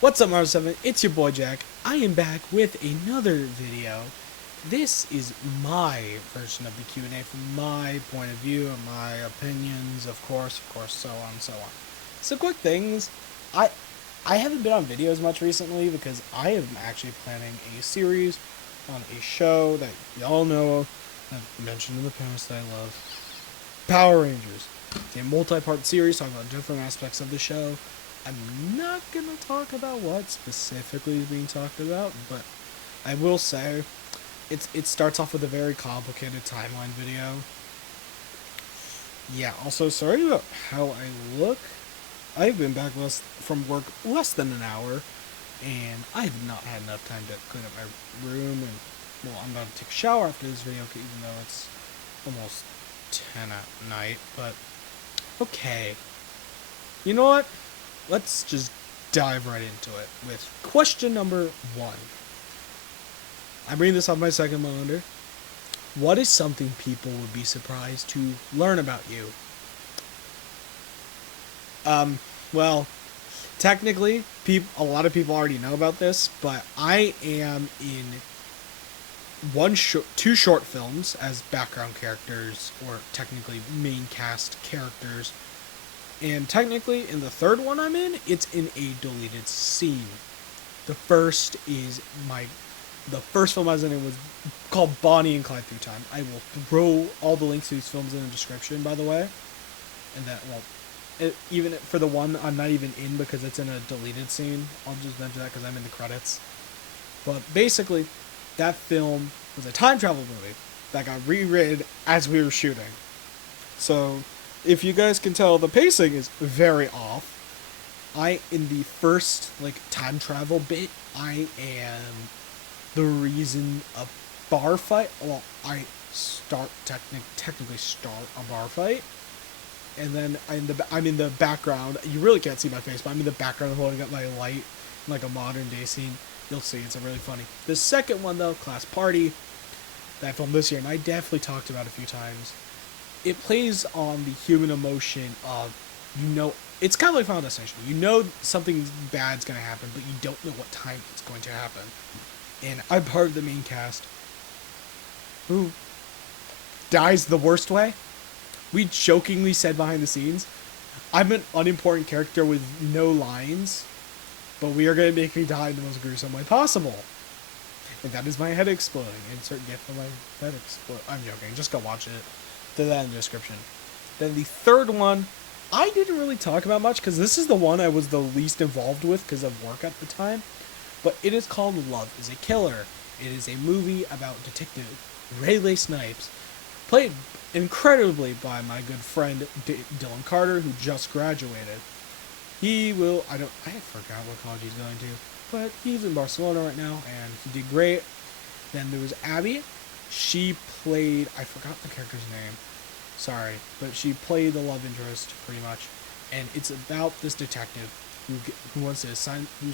What's up, Mario 7? It's your boy Jack. I am back with another video. This is my version of the Q&A from my point of view and my opinions, of course, so on and so on. So quick things, I haven't been on videos much recently because I am actually planning a series on a show that y'all know, I've mentioned in the past that I love, Power Rangers. It's a multi-part series talking about different aspects of the show. I'm not going to talk about what specifically is being talked about, but I will say it starts off with a very complicated timeline video. Yeah, also sorry about how I look. I've been back from work less than an hour, and I have not had enough time to clean up my room, and, well, I'm about to take a shower after this video, even though it's almost 10 at night, but okay. You know what? Let's just dive right into it with question number 1. I'm reading this off my second monitor. What is something people would be surprised to learn about you? Well, technically, a lot of people already know about this, but I am in two short films as background characters, or technically main cast characters. And technically, in the third one I'm in, it's in a deleted scene. The first film I was in was called Bonnie and Clyde Through Time. I will throw all the links to these films in the description, by the way. And that, well, even for the one I'm not even in because it's in a deleted scene, I'll just mention that because I'm in the credits. But basically, that film was a time travel movie that got reread as we were shooting. So if you guys can tell, the pacing is very off. In the first, time travel bit, I am the reason a bar fight. Well, I technically start a bar fight. And then I'm in the background. You really can't see my face, but I'm in the background holding up my light, like a modern day scene. You'll see, it's really funny. The second one, though, Class Party, that I filmed this year, and I definitely talked about it a few times. It plays on the human emotion of, it's kind of like Final Destination. You know something bad's going to happen, but you don't know what time it's going to happen. And I'm part of the main cast who dies the worst way. We jokingly said behind the scenes, I'm an unimportant character with no lines, but we are going to make me die in the most gruesome way possible. And that is my head exploding. Insert gif of my head explode. I'm joking. Just go watch it. Throw that in the description. Then the third one, I didn't really talk about much because this is the one I was the least involved with because of work at the time. But it is called Love is a Killer. It is a movie about Detective Ray Snipes, played incredibly by my good friend Dylan Carter, who just graduated. I forgot what college he's going to, but he's in Barcelona right now, and he did great. Then there was Abby. She played, I forgot the character's name, sorry, but she played the love interest, pretty much, and it's about this detective who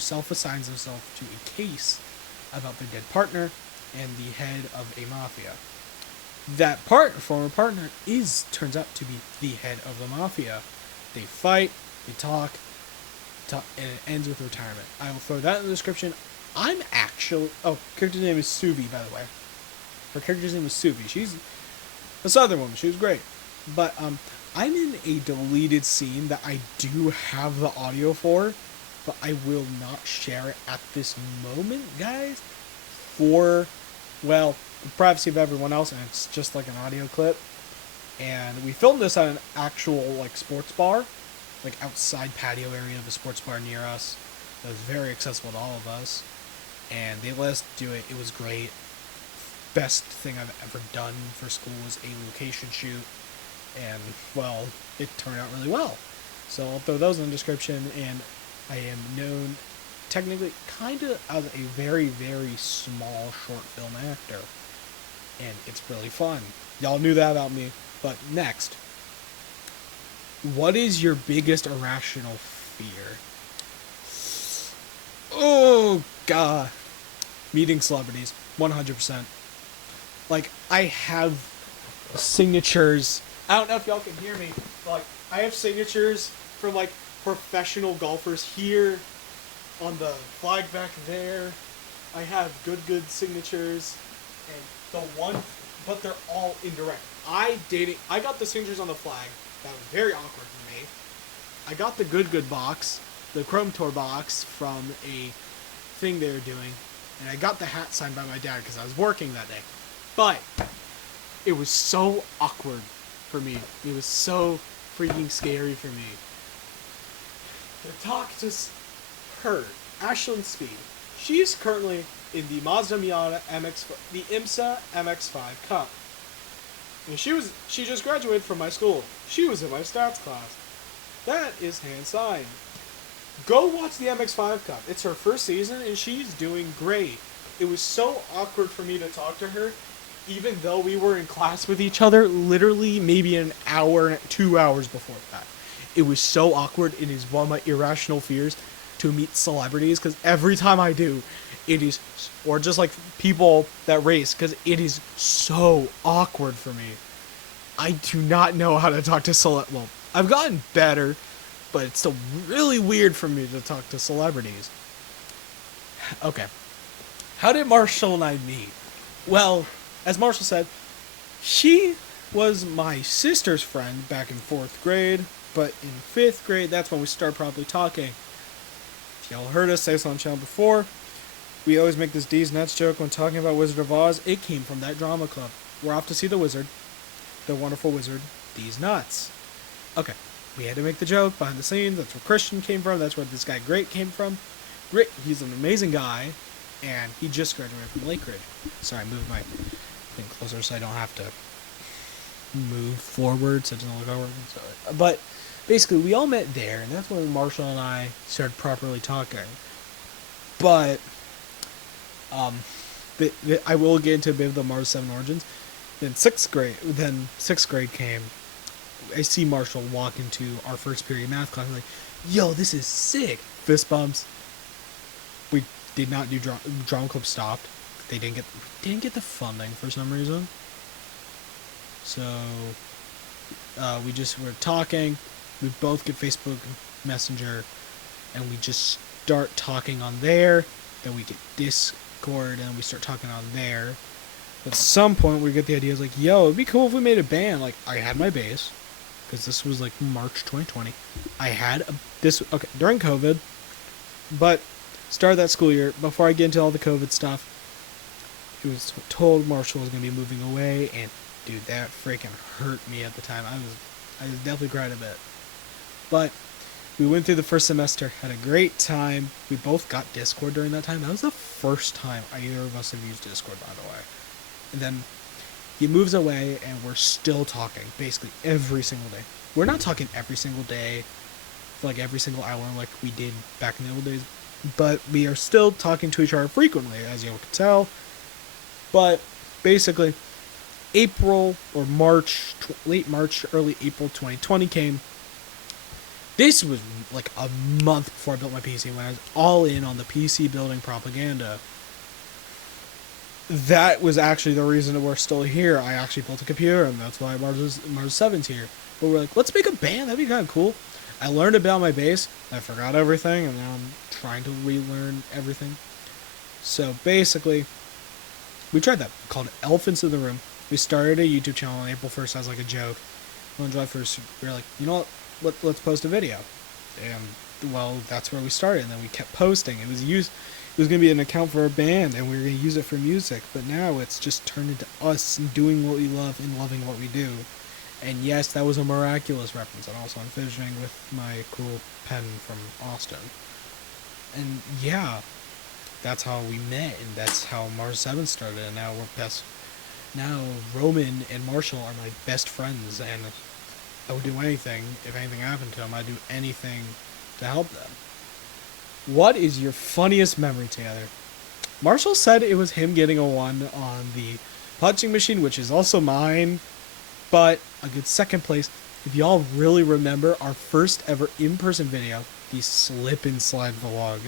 self-assigns himself to a case about their dead partner and the head of a mafia. That former partner turns out to be the head of the mafia. They fight, they talk, and it ends with retirement. I will throw that in the description. Character's name is Suvi, by the way. Her character's name was Suvi. She's a southern woman. She was great. But I'm in a deleted scene that I do have the audio for, but I will not share it at this moment, guys. For, well, the privacy of everyone else, and it's just like an audio clip. And we filmed this at an actual, sports bar, outside patio area of a sports bar near us. It was very accessible to all of us. And they let us do it. It was great. Best thing I've ever done for school was a location shoot, and, well, it turned out really well. So I'll throw those in the description, and I am known technically kind of as a very, very small short film actor, and it's really fun. Y'all knew that about me. But next, what is your biggest irrational fear? Oh, God. Meeting celebrities, 100%. I have signatures. I don't know if y'all can hear me, but I have signatures from professional golfers here on the flag back there. I have good signatures, and the one, but they're all indirect. I got the signatures on the flag. That was very awkward for me. I got the good box, the Chrome Tour box from a thing they were doing, and I got the hat signed by my dad because I was working that day. But it was so awkward for me. It was so freaking scary for me. The talk to her, Ashlyn Speed. She's currently in the Mazda Miata the IMSA MX-5 Cup. And she just graduated from my school. She was in my stats class. That is hand signed. Go watch the MX-5 Cup. It's her first season and she's doing great. It was so awkward for me to talk to her, even though we were in class with each other literally maybe an hour, 2 hours before that. It was so awkward. It is one of my irrational fears to meet celebrities, because every time I do, it is, or just like people that race, because it is so awkward for me. I do not know how to talk to well, I've gotten better, but it's still really weird for me to talk to celebrities. Okay. How did Marshall and I meet? Well, as Marshall said, she was my sister's friend back in 4th grade, but in 5th grade, that's when we started probably talking. If y'all heard us say this on the channel before, we always make this D's Nuts joke when talking about Wizard of Oz. It came from that drama club. We're off to see the wizard, the wonderful wizard, D's Nuts. Okay, we had to make the joke behind the scenes. That's where Christian came from. That's where this guy Great came from. Great, he's an amazing guy, and he just graduated from Lake Ridge. Sorry, I moved my thing closer so I don't have to move forward so it doesn't look over. But basically, we all met there, and that's when Marshall and I started properly talking. But I will get into a bit of the Mars 7 origins. Then sixth grade came. I see Marshall walk into our first period math class. I'm like, yo, this is sick. Fist bumps. We did not do drama club. Stopped. They didn't get the funding for some reason. So we just were talking. We both get Facebook Messenger, and we just start talking on there. Then we get Discord, and we start talking on there. At some point, we get the idea, like, yo, it'd be cool if we made a band. Like, I had my bass, because this was, like, March 2020. I had during COVID, but started that school year. Before I get into all the COVID stuff, it was told Marshall was going to be moving away, and, dude, that freaking hurt me at the time. I was definitely cried a bit. But we went through the first semester, had a great time. We both got Discord during that time. That was the first time either of us have used Discord, by the way. And then he moves away, and we're still talking basically every single day. We're not talking every single day for like every single hour like we did back in the old days, but we are still talking to each other frequently, as you can tell. But basically, April or March, late March, early April 2020 came. This was like a month before I built my PC, when I was all in on the PC building propaganda. That was actually the reason that we're still here. I actually built a computer, and that's why Mars 7's here. But we're like, let's make a band. That'd be kind of cool. I learned about my bass. I forgot everything, and now I'm trying to relearn everything. So basically, we tried that. We called it Elephants in the Room. We started a YouTube channel on April 1st as like a joke. On July 1st, we were like, you know what? Let's post a video. And, well, that's where we started. And then we kept posting. It was going to be an account for our band, and we were going to use it for music. But now it's just turned into us doing what we love and loving what we do. And yes, that was a miraculous reference. And also I'm finishing with my cool pen from Austin. And yeah, that's how we met, and that's how Mars 7 started. And now we're best. Now Roman and Marshall are my best friends, and I would do anything if anything happened to them. I'd do anything to help them. What is your funniest memory together? Marshall said it was him getting a 1 on the punching machine, which is also mine, but a good second place. If y'all really remember our first ever in-person video, the slip and slide vlog.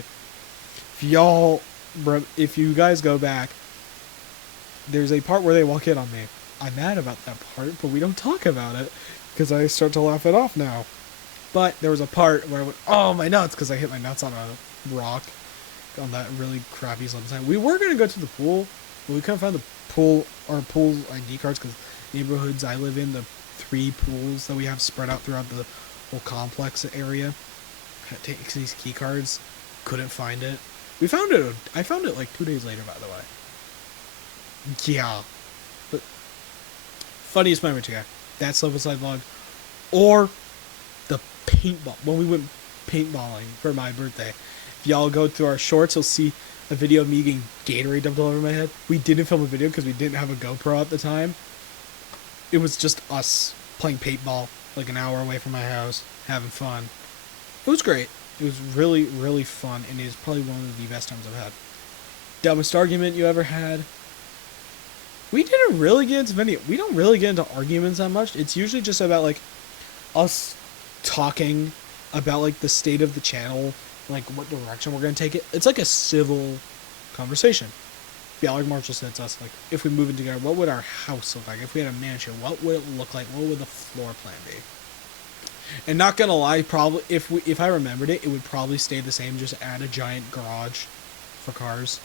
If you guys go back, there's a part where they walk in on me. I'm mad about that part, but we don't talk about it, because I start to laugh it off now. But there was a part where I went, oh, my nuts, because I hit my nuts on rock on that really crappy sunset. We were gonna go to the pool, but we couldn't find the pool ID cards because neighborhoods I live in, the 3 pools that we have spread out throughout the whole complex area, takes these key cards. Couldn't find it. We found it. I found it like 2 days later, by the way. Yeah, but funniest memory to guy. That Slopeside vlog, or the paintball when we went paintballing for my birthday. If y'all go through our shorts, you'll see a video of me getting Gatorade dumped all over my head. We didn't film a video because we didn't have a GoPro at the time. It was just us playing paintball like an hour away from my house, having fun. It was great. It was really, really fun, and it is probably one of the best times I've had. Dumbest argument you ever had? We didn't really get into many. We don't really get into arguments that much. It's usually just about like us talking about like the state of the channel, like what direction we're gonna take it. It's like a civil conversation. Yeah, like Marshall said to us, like if we move in together, what would our house look like? If we had a mansion, what would it look like? What would the floor plan be? And not gonna lie, probably if I remembered it, it would probably stay the same. Just add a giant garage for cars.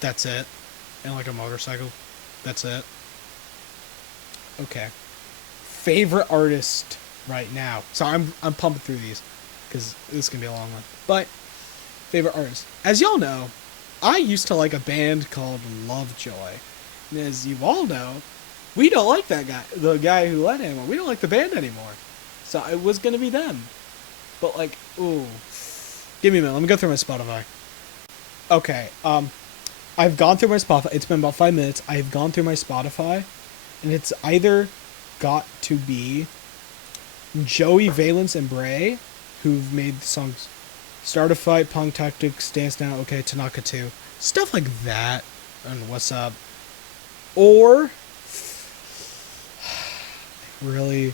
That's it, and like a motorcycle. That's it. Okay. Favorite artist right now. So I'm pumping through these because this is gonna be a long one. But favorite artist, as y'all know, I used to like a band called Lovejoy, and as you all know, we don't like that guy, the guy who led anymore. We don't like the band anymore. So it was gonna be them. But like, ooh, give me a minute. Let me go through my Spotify. Okay. I've gone through my Spotify. It's been about 5 minutes. I've gone through my Spotify, and it's either got to be Joey Valence and Bray, who've made the songs Start a Fight, Punk Tactics, Dance Now, Okay, Tanaka 2, stuff like that, and What's Up, or really.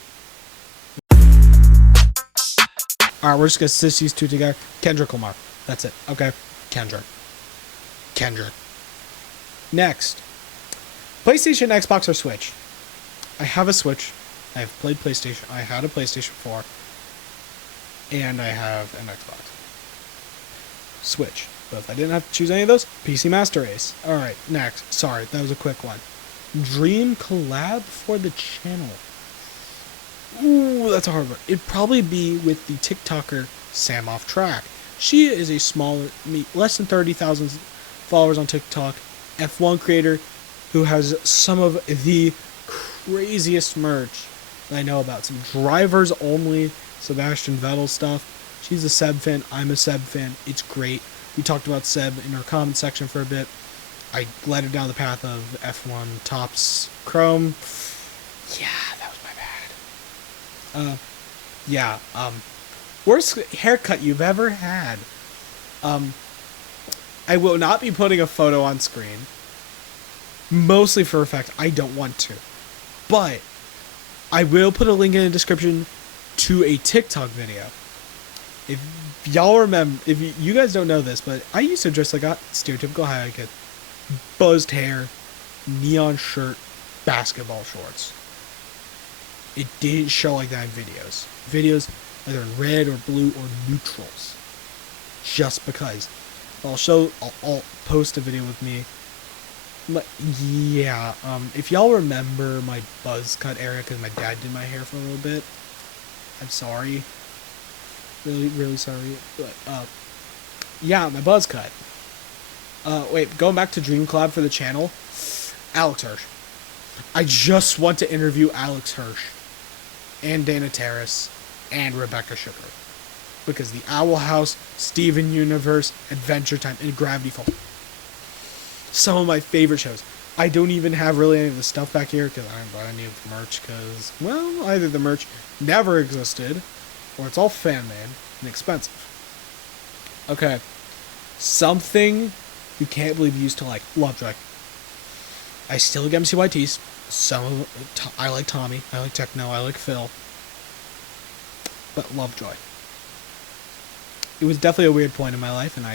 Alright, we're just gonna stitch these two together. Kendrick Lamar. That's it. Okay. Kendrick. Next. PlayStation, Xbox, or Switch. I have a Switch. I've played PlayStation. I had a PlayStation 4. And I have an Xbox. Switch. But if I didn't have to choose any of those, PC Master Race. Alright, next. Sorry, that was a quick one. Dream collab for the channel. Ooh, that's a hard one. It'd probably be with the TikToker Sam Off Track. She is a smaller, less than 30,000 followers on TikTok, F1 creator who has some of the craziest merch that I know about. Some drivers only Sebastian Vettel stuff. She's a Seb fan. I'm a Seb fan. It's great. We talked about Seb in our comment section for a bit. I led her down the path of F1 Topps Chrome. Yeah, that was my bad. Worst haircut you've ever had. I will not be putting a photo on screen. Mostly for a fact I don't want to. But I will put a link in the description to a TikTok video. If y'all remember, if you guys don't know this, but I used to dress like a stereotypical high kid. Buzzed hair, neon shirt, basketball shorts. It didn't show like that in videos. Videos either in red or blue or neutrals. Just because. I'll post a video with me. But yeah, if y'all remember my buzz cut era, because my dad did my hair for a little bit, I'm sorry. Really, really sorry. But, yeah, my buzz cut. Wait, going back to Dream Collab for the channel, Alex Hirsch. I just want to interview Alex Hirsch, and Dana Terrace, and Rebecca Sugar. Because the Owl House, Steven Universe, Adventure Time, and Gravity Falls. Some of my favorite shows. I don't even have really any of the stuff back here because I haven't bought any of the merch because, well, either the merch never existed or it's all fan-made and expensive. Okay. Something you can't believe you used to like. Lovejoy. I still like MCYTs. I like Tommy. I like Techno. I like Phil. But Lovejoy. It was definitely a weird point in my life, and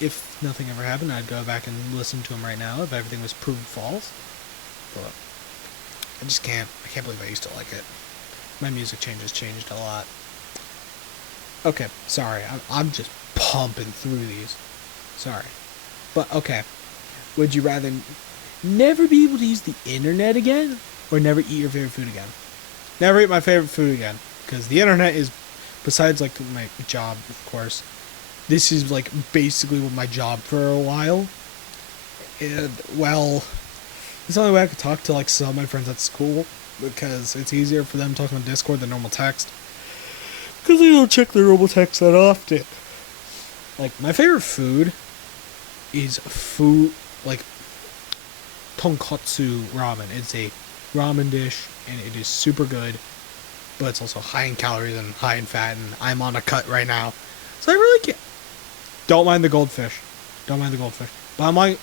if nothing ever happened, I'd go back and listen to him right now if everything was proven false. But I just can't. I can't believe I used to like it. My music changes changed a lot. Okay, sorry. I'm just pumping through these. Sorry. But, okay. Would you rather never be able to use the internet again, or never eat your favorite food again? Never eat my favorite food again. Because the internet is, besides, like, my job, of course, this is, like, basically my job for a while. And, well, it's the only way I could talk to, like, some of my friends at school, because it's easier for them talking on Discord than normal text. Because they don't check their normal text that often. Like, my favorite food is like, tonkotsu ramen. It's a ramen dish, and it is super good, but it's also high in calories and high in fat, and I'm on a cut right now. So I really can't. Don't mind the goldfish. But I'm like,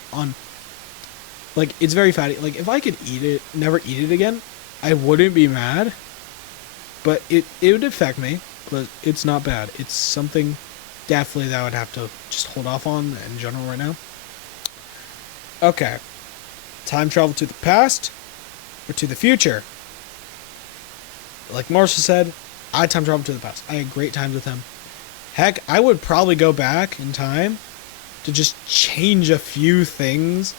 like, it's very fatty. Like, if I could never eat it again, I wouldn't be mad, but it would affect me, but it's not bad. It's something definitely that I would have to just hold off on in general right now. Okay. Time travel to the past or to the future? Like Marshall said, I time travel to the past. I had great times with him. Heck, I would probably go back in time to just change a few things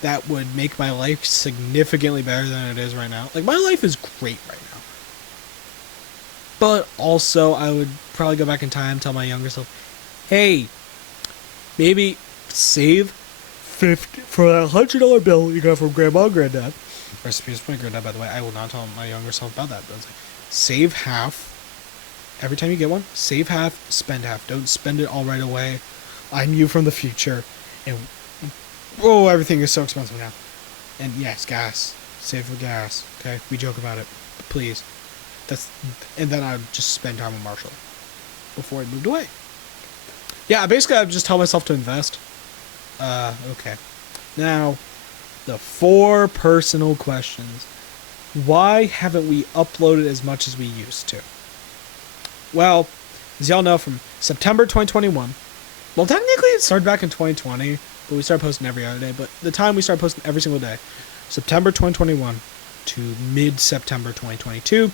that would make my life significantly better than it is right now. Like, my life is great right now. But also, I would probably go back in time and tell my younger self, hey, maybe save 50 for that $100 bill you got from Grandma and Granddad. Recipes for my granddad, by the way. I will not tell my younger self about that. But it's like, save half. Every time you get one, save half, spend half. Don't spend it all right away. I'm you from the future. And, oh, everything is so expensive now. And yes, gas. Save for gas. Okay? We joke about it. But please. And then I would just spend time with Marshall before I moved away. Yeah, basically I would just tell myself to invest. Okay. Now, the 4 personal questions. Why haven't we uploaded as much as we used to? Well, as y'all know, from September 2021, well, technically it started back in 2020, but we started posting every other day. But the time we started posting every single day, September 2021 to mid-September 2022,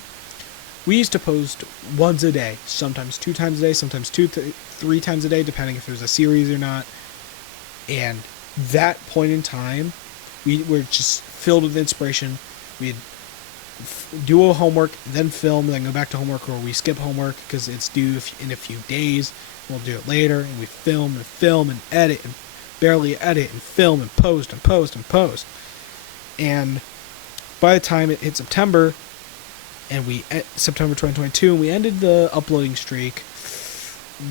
we used to post once a day, sometimes 2 times a day, sometimes 3 times a day, depending if it was a series or not. And that point in time, we were just filled with inspiration. We'd do a homework, then film, then go back to homework, or we skip homework because it's due in a few days. We'll do it later, and we film and edit and barely edit and film and post and post and post. And by the time it hit September, and September 2022, and we ended the uploading streak,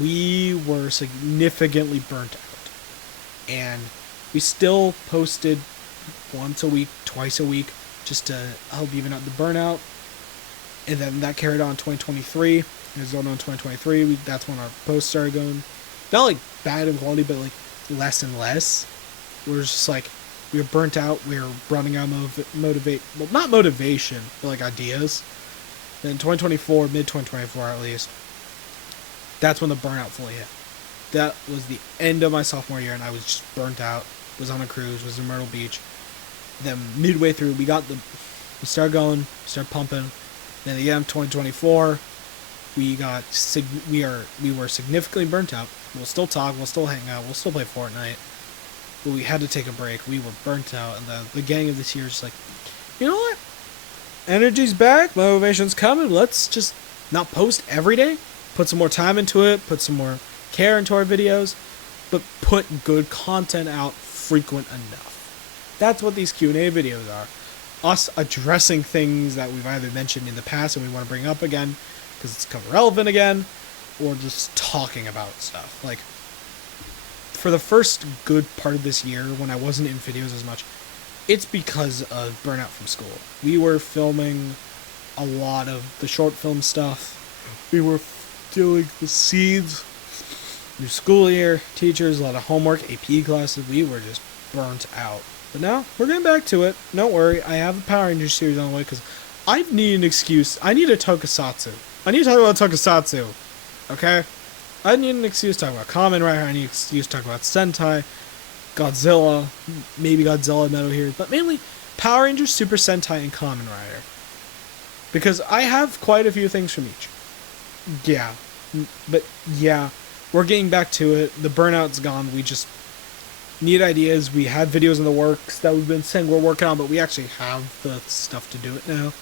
we were significantly burnt out. And we still posted once a week, twice a week, just to help even out the burnout. And then that carried on 2023. It was going on 2023. That's when our posts started going, not like bad in quality, but like less and less. We're just like, we were burnt out. We were running out of not motivation, but like ideas. Then 2024, mid 2024 at least, that's when the burnout fully hit. That was the end of my sophomore year, and I was just burnt out. Was on a cruise, was in Myrtle Beach. Then midway through, we started going, started pumping. Then at the end of 2024, we were significantly burnt out. We'll still talk, we'll still hang out, we'll still play Fortnite. But we had to take a break. We were burnt out, and the beginning of this year is like, you know what? Energy's back, motivation's coming. Let's just not post every day. Put some more time into it, put some more care into our videos, but put good content out frequent enough. That's what these Q&A videos are. Us addressing things that we've either mentioned in the past and we want to bring up again because it's become relevant again, or just talking about stuff. Like, for the first good part of this year, when I wasn't in videos as much, it's because of burnout from school. We were filming a lot of the short film stuff. We were doing the scenes. New school year, teachers, a lot of homework, AP classes. We were just burnt out. But now, we're getting back to it. Don't worry, I have a Power Rangers series on the way because I need an excuse. I need a tokusatsu. I need to talk about tokusatsu. Okay? I need an excuse to talk about Kamen Rider. I need an excuse to talk about Sentai, Godzilla, maybe Godzilla Metal Hero, but mainly Power Rangers, Super Sentai, and Kamen Rider. Because I have quite a few things from each. Yeah. But yeah, we're getting back to it. The burnout's gone. We just need ideas. We had videos in the works that we've been saying we're working on, but we actually have the stuff to do it now.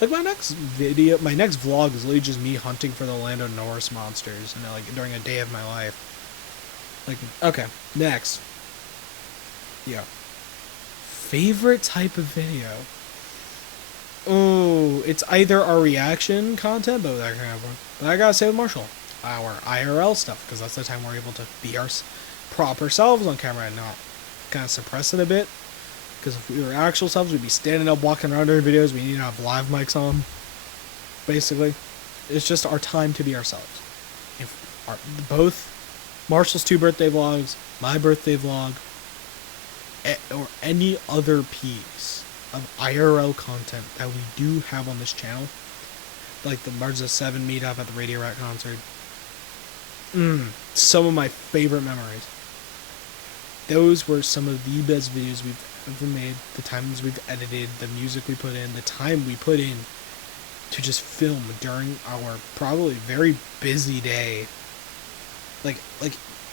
Like my next vlog is literally just me hunting for the Lando Norris monsters, and like during a day of my life. Like, okay, next. Yeah. Favorite type of video? Oh, it's either our reaction content, but that kind of one. But I gotta say with Marshall, our IRL stuff, because that's the time we're able to be our proper selves on camera and not kind of suppress it a bit. Because if we were actual selves, we'd be standing up, walking around during videos. We need to have live mics on. Basically, it's just our time to be ourselves. If both Marshall's 2 birthday vlogs, my birthday vlog, or any other piece of IRL content that we do have on this channel, like the Marza 7 meetup at the Radio Rat concert, some of my favorite memories. Those were some of the best videos we've ever made, the times we've edited, the music we put in, the time we put in to just film during our probably very busy day. Like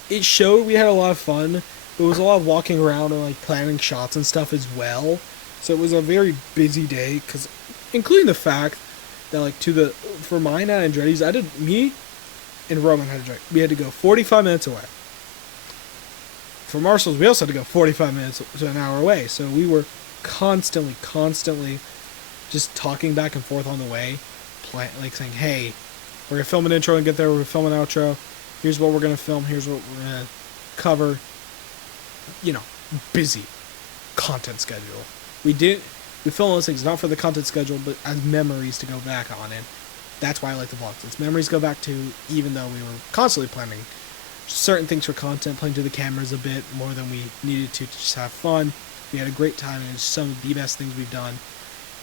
it showed we had a lot of fun. It was a lot of walking around and like planning shots and stuff as well. So it was a very busy day, because including the fact that like for mine at Andretti's, me and Roman we had to go 45 minutes away. For Marshall's, we also had to go 45 minutes to an hour away. So we were constantly just talking back and forth on the way, like saying, hey, we're going to film an intro and get there, we're going to film an outro, here's what we're going to film, here's what we're going to cover. You know, busy content schedule. We film those things not for the content schedule, but as memories to go back on, and that's why I like the vlogs. It's memories to go back to, even though we were constantly planning certain things for content, playing to the cameras a bit more than we needed to just have fun. We had a great time, and it's some of the best things we've done.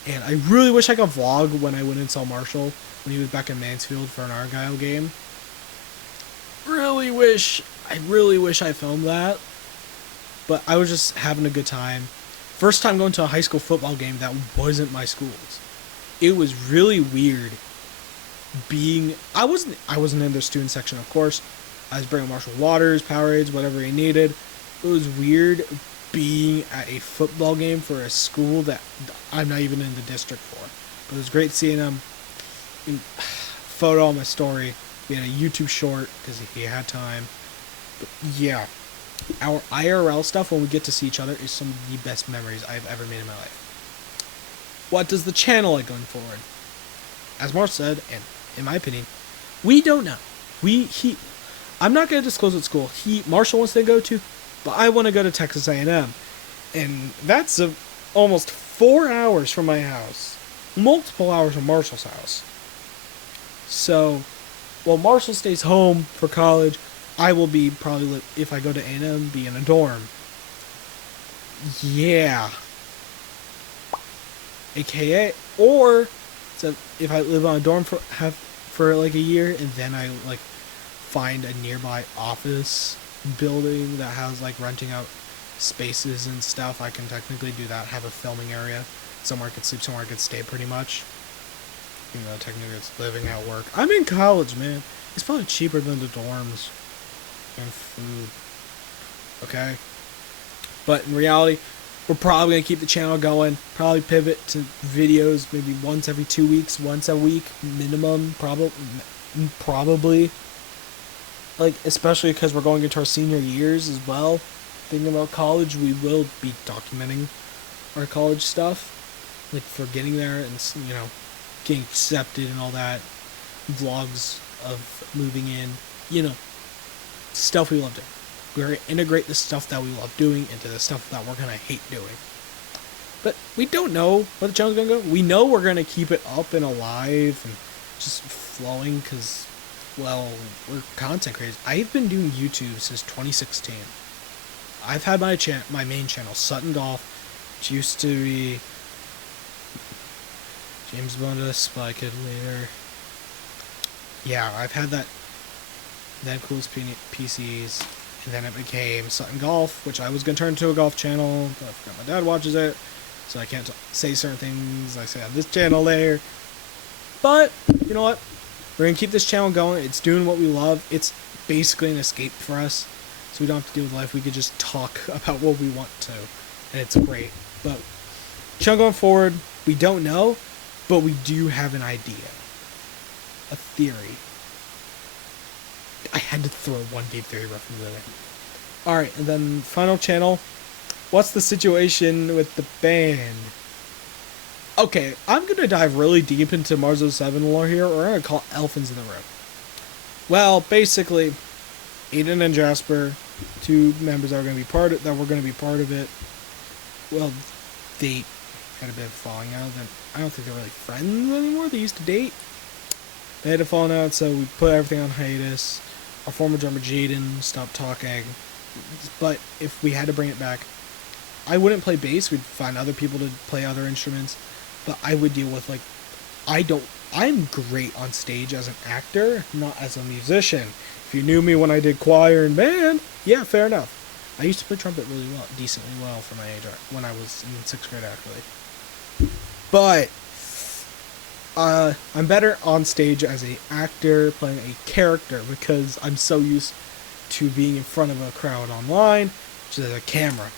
And I really wish I could vlog when I went and saw Marshall when he was back in Mansfield for an Argyle game. I really wish I filmed that. But I was just having a good time. First time going to a high school football game that wasn't my school's. It was really weird I wasn't in the student section, of course. I was bringing Marshall waters, Powerades, whatever he needed. It was weird being at a football game for a school that I'm not even in the district for. But it was great seeing him. Photo on my story. We had a YouTube short because he had time. But yeah. Our IRL stuff when we get to see each other is some of the best memories I've ever made in my life. What does the channel like going forward? As Mark said, and in my opinion, we don't know. I'm not going to disclose what school Marshall wants to go to, but I want to go to Texas A&M. And that's almost 4 hours from my house. Multiple hours from Marshall's house. So, while Marshall stays home for college, I will be probably, if I go to A&M, be in a dorm. Yeah. AKA, or so if I live on a dorm for like a year, and then I like find a nearby office building that has like renting out spaces and stuff, I can technically do that. Have a filming area, somewhere I could sleep, somewhere I could stay, pretty much. You know, technically it's living at work. I'm in college, man. It's probably cheaper than the dorms. And food. Okay? But in reality, we're probably going to keep the channel going. Probably pivot to videos maybe once every 2 weeks, once a week minimum, probably. Like, especially because we're going into our senior years as well. Thinking about college, we will be documenting our college stuff. Like, for getting there and, you know, getting accepted and all that. Vlogs of moving in. You know, stuff we love doing. We're going to integrate the stuff that we love doing into the stuff that we're going to hate doing. But we don't know where the channel's going to go. We know we're going to keep it up and alive and just flowing because, well, we're content creators. I've been doing YouTube since 2016. I've had my main channel, Sutton Golf, which used to be James Bond, Spy Kid later. Yeah, I've had that coolest PCs, and then it became Sutton Golf, which I was going to turn into a golf channel, but I forgot my dad watches it, so I can't say certain things I say on this channel there. But, you know what? We're going to keep this channel going. It's doing what we love. It's basically an escape for us. So we don't have to deal with life. We could just talk about what we want to, and it's great. But going forward, we don't know, but we do have an idea, a theory. I had to throw one game theory reference in there. Alright, and then final channel. What's the situation with the band? Okay, I'm going to dive really deep into Mars 07 lore here, or I'm going to call it Elephants in the Room. Well, basically, Aiden and Jasper, two members that were going to be part of it. Well, they had a bit of falling out. I don't think they're really friends anymore. They used to date. They had a falling out, so we put everything on hiatus. Our former drummer Jaden stopped talking. But if we had to bring it back, I wouldn't play bass. We'd find other people to play other instruments. But I would deal with, like, I'm great on stage as an actor, not as a musician. If you knew me when I did choir and band, yeah, fair enough. I used to play trumpet really well, decently well for my age, when I was in 6th grade, actually. But I'm better on stage as an actor, playing a character, because I'm so used to being in front of a crowd online, just a camera.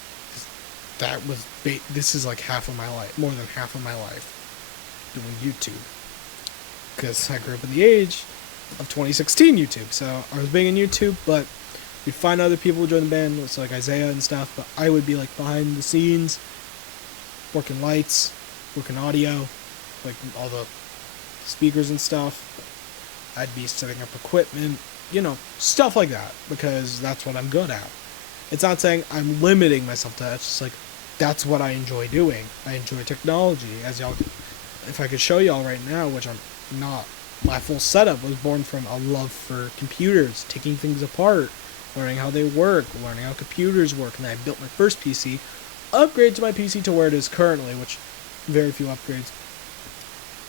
This is like half of my life, more than half of my life, doing YouTube. Because I grew up in the age of 2016 YouTube, so I was big in YouTube, but we'd find other people who join the band, it's like Isaiah and stuff, but I would be like behind the scenes, working lights, working audio, like all the speakers and stuff. I'd be setting up equipment, stuff like that, because that's what I'm good at. It's not saying I'm limiting myself to that, it's just like, that's what I enjoy doing. I enjoy technology, as y'all, if I could show y'all right now, which I'm not, my full setup was born from a love for computers, taking things apart, learning how they work, learning how computers work, and then I built my first PC, upgraded my PC to where it is currently, which, very few upgrades,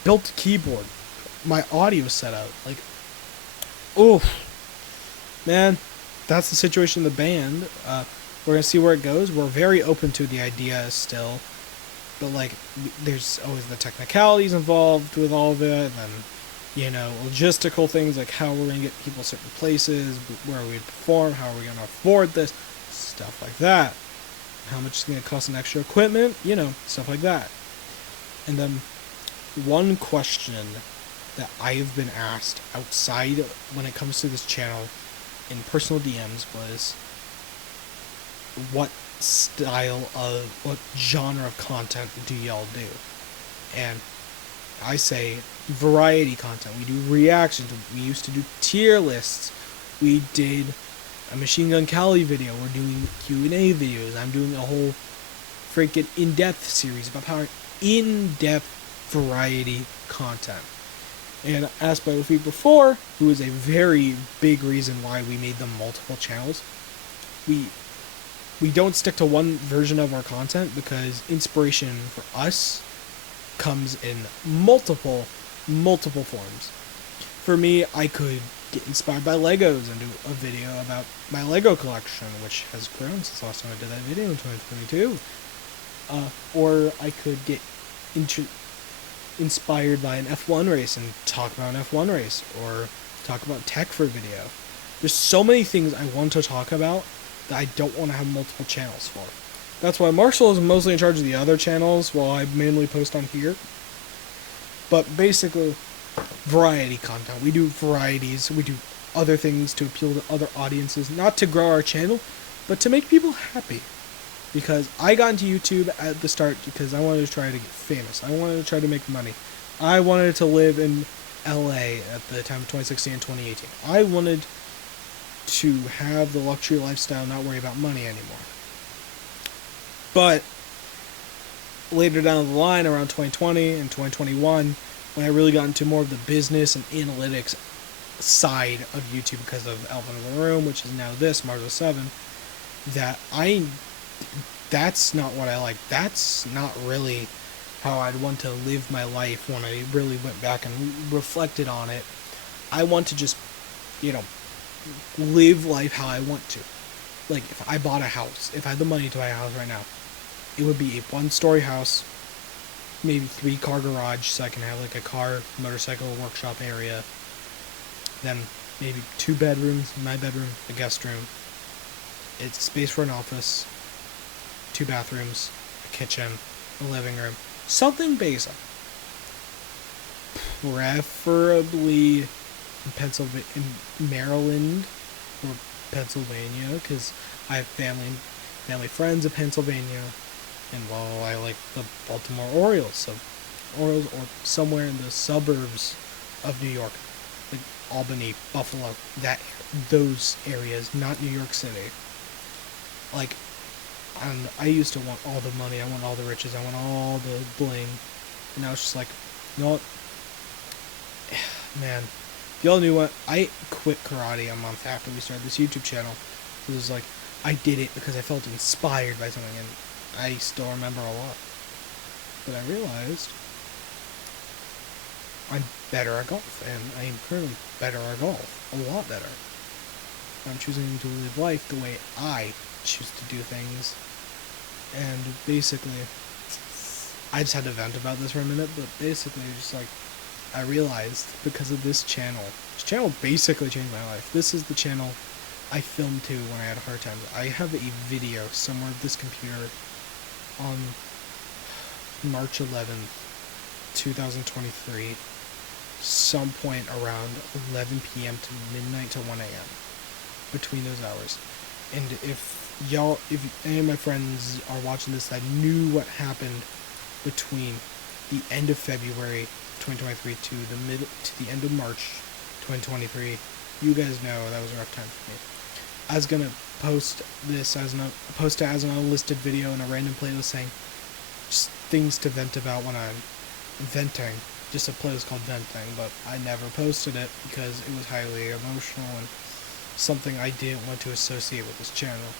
built a keyboard, my audio setup, like, man, that's the situation of the band. We're going to see where it goes. We're very open to the idea still, but, like, there's always the technicalities involved with all of it, and then, logistical things, like how we're going to get people certain places, where we perform, how are we going to afford this, stuff like that. How much it's going to cost in extra equipment, stuff like that. And then, one question that I've been asked outside when it comes to this channel in personal DMs was, what genre of content do y'all do? And I say variety content. We do reactions. We used to do tier lists. We did a Machine Gun Kelly video. We're doing QnA videos. I'm doing a whole freaking in-depth series about powering in-depth variety content. And asked by the week before, who is a very big reason why we made them multiple channels, we don't stick to one version of our content, because inspiration for us comes in multiple forms. For me, I could get inspired by Legos and do a video about my Lego collection, which has grown since the last time I did that video in 2022. Or I could get inspired by an F1 race and talk about an F1 race, or talk about tech for a video. There's so many things I want to talk about that I don't want to have multiple channels for. That's why Marshall is mostly in charge of the other channels, while I mainly post on here. But basically, variety content. We do varieties, we do other things to appeal to other audiences, not to grow our channel, but to make people happy. Because I got into YouTube at the start because I wanted to try to get famous. I wanted to try to make money. I wanted to live in LA at the time of 2016 and 2018. I wanted to have the luxury lifestyle, not worry about money anymore. But later down the line, around 2020 and 2021, when I really got into more of the business and analytics side of YouTube because of Elephant in the Room, which is now this, Mars 07, that's not what I like. That's not really how I'd want to live my life when I really went back and reflected on it. I want to just, live life how I want to. Like, if I bought a house, if I had the money to buy a house right now, it would be a 1-story house, maybe 3-car garage, so I can have like a car, motorcycle, workshop area. Then maybe 2 bedrooms, my bedroom, a guest room. It's space for an office, 2 bathrooms, a kitchen, a living room, something basic. Preferably in Pennsylvania, in Maryland or Pennsylvania, because I have family friends in Pennsylvania, and well, I like the Baltimore Orioles, so Orioles or somewhere in the suburbs of New York, like Albany, Buffalo, those areas, not New York City. Like, and I used to want all the money, I want all the riches, I want all the bling, and now it's just like, you know what, man, y'all knew what, I quit karate a month after we started this YouTube channel. It was like, I did it because I felt inspired by something, and I still remember a lot. But I realized I'm better at golf, and I am currently better at golf, a lot better. I'm choosing to live life the way I choose to do things, and basically, I just had to vent about this for a minute, but basically, just like, I realized because of this channel basically changed my life. This is the channel I filmed to when I had a hard time. I have a video somewhere of this computer on March 11th, 2023, some point around 11 p.m. to midnight to 1 a.m. between those hours. And if any of my friends are watching this that knew what happened between the end of February 2023 to the end of March 2023, you guys know that was a rough time for me. I was gonna post this as an unlisted video in a random playlist saying just things to vent about when I'm venting, just a playlist called Venting, but I never posted it because it was highly emotional and something I didn't want to associate with this channel.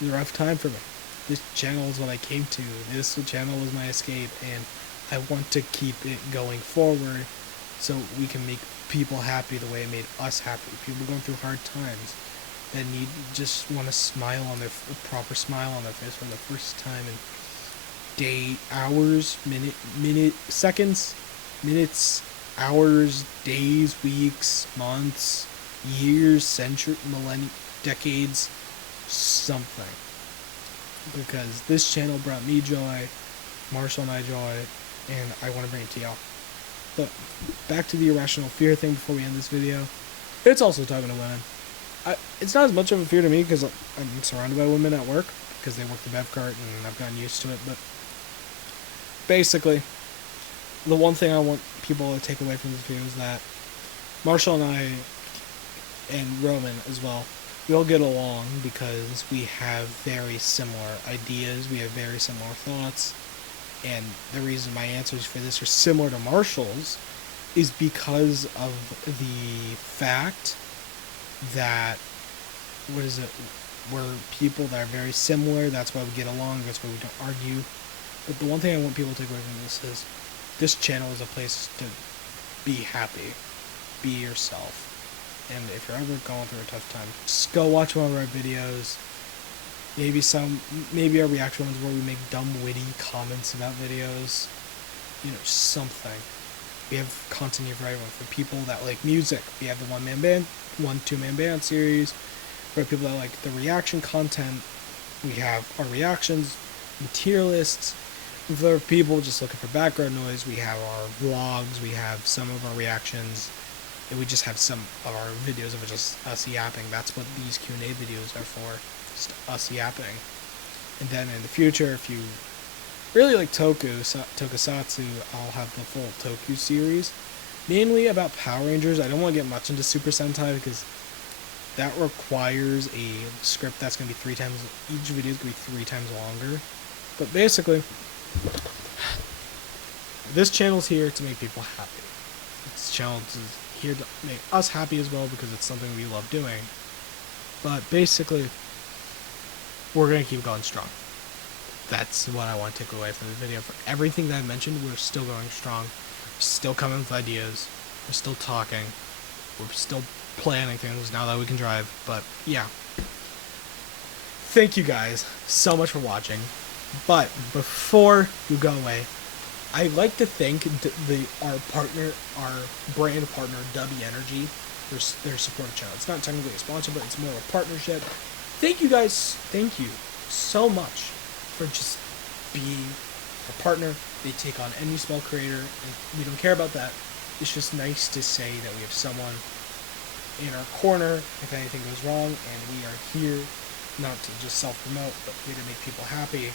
It was a rough time for me. This channel is what I came to. This channel was my escape, and I want to keep it going forward so we can make people happy the way it made us happy. People going through hard times that just want a proper smile on their face for the first time in hours, seconds, minutes, hours, days, weeks, months, years, centuries, millennia, decades, something. Because this channel brought me joy, Marshall and I joy, and I want to bring it to y'all. But back to the irrational fear thing before we end this video. It's also talking to women. It's not as much of a fear to me because I'm surrounded by women at work because they work the bev cart and I've gotten used to it. But basically, the one thing I want people to take away from this video is that Marshall and I, and Roman as well, we all get along because we have very similar ideas, we have very similar thoughts, and the reason my answers for this are similar to Marshall's is because of the fact that, we're people that are very similar, that's why we get along, that's why we don't argue. But the one thing I want people to take away from this is, this channel is a place to be happy, be yourself. And if you're ever going through a tough time, just go watch one of our videos. Maybe our reaction ones where we make dumb, witty comments about videos. You know, something. We have content here for everyone. For people that like music, we have the two-man band series. For people that like the reaction content, we have our reactions, tier lists. For people just looking for background noise, we have our vlogs, we have some of our reactions, and we just have some of our videos of just us yapping. That's what these QnA videos are for, just us yapping. And then in the future, if you really like tokusatsu, I'll have the full Toku series, mainly about Power Rangers. I don't want to get much into Super Sentai because that requires a script that's going to be 3 times, each video is going to be 3 times longer. But basically, this channel's here to make people happy. This channel is here to make us happy as well because it's something we love doing. But basically, we're going to keep going strong. That's what I want to take away from this video. For everything that I mentioned, we're still going strong. We're still coming with ideas. We're still talking. We're still planning things now that we can drive. But yeah. Thank you guys so much for watching. But before you go away, I'd like to thank our brand partner, W Energy, their support channel. It's not technically a sponsor, but it's more a partnership. Thank you guys. Thank you so much for just being a partner. They take on any small creator, and we don't care about that. It's just nice to say that we have someone in our corner if anything goes wrong, and we are here not to just self-promote, but here to make people happy.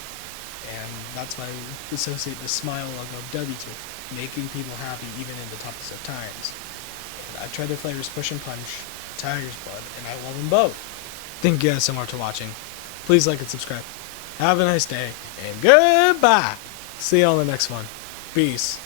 And that's why we associate the smile logo of W to making people happy even in the toughest of times. And I tried the flavors Push and Punch, Tiger's Blood, and I love them both. Thank you guys so much for watching. Please like and subscribe. Have a nice day, and goodbye. See you on the next one. Peace.